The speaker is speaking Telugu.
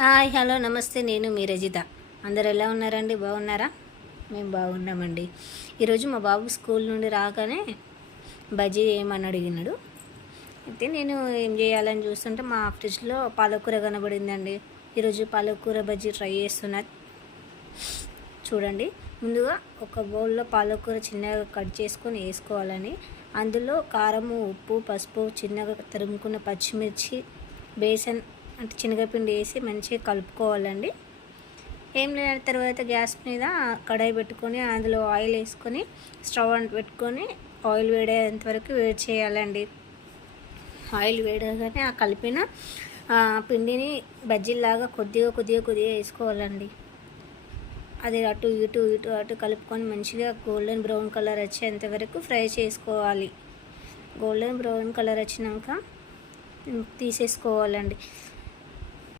హాయ్ హలో నమస్తే, నేను మీ రజిత. అందరు ఎలా ఉన్నారండి? బాగున్నారా? మేము బాగున్నామండి. ఈరోజు మా బాబు స్కూల్ నుండి రాగానే బజ్జీ ఏమని అడిగినాడు. అయితే నేను ఏం చేయాలని చూస్తుంటే మా ఫ్రిడ్జ్లో పాలకూర కనబడిందండి. ఈరోజు పాలకూర బజ్జీ ట్రై చేస్తున్నా. చూడండి, ముందుగా ఒక బౌల్లో పాలకూర చిన్నగా కట్ చేసుకొని వేసుకోవాలని, అందులో కారము, ఉప్పు, పసుపు, చిన్నగా తరుముకున్న పచ్చిమిర్చి, బేసన్ అంటే శనగపిండి వేసి మంచిగా కలుపుకోవాలండి. ఏం లేని తర్వాత గ్యాస్ మీద కడాయి పెట్టుకొని అందులో ఆయిల్ వేసుకొని స్టవ్ అంటు పెట్టుకొని ఆయిల్ వేడేంత వరకు వేడి చేయాలండి. ఆయిల్ వేడగానే ఆ కలిపిన పిండిని బజ్జీలాగా కొద్దిగా వేసుకోవాలండి. అది అటు ఇటు కలుపుకొని మంచిగా గోల్డెన్ బ్రౌన్ కలర్ వచ్చేంత వరకు ఫ్రై చేసుకోవాలి. గోల్డెన్ బ్రౌన్ కలర్ వచ్చినాక తీసేసుకోవాలండి.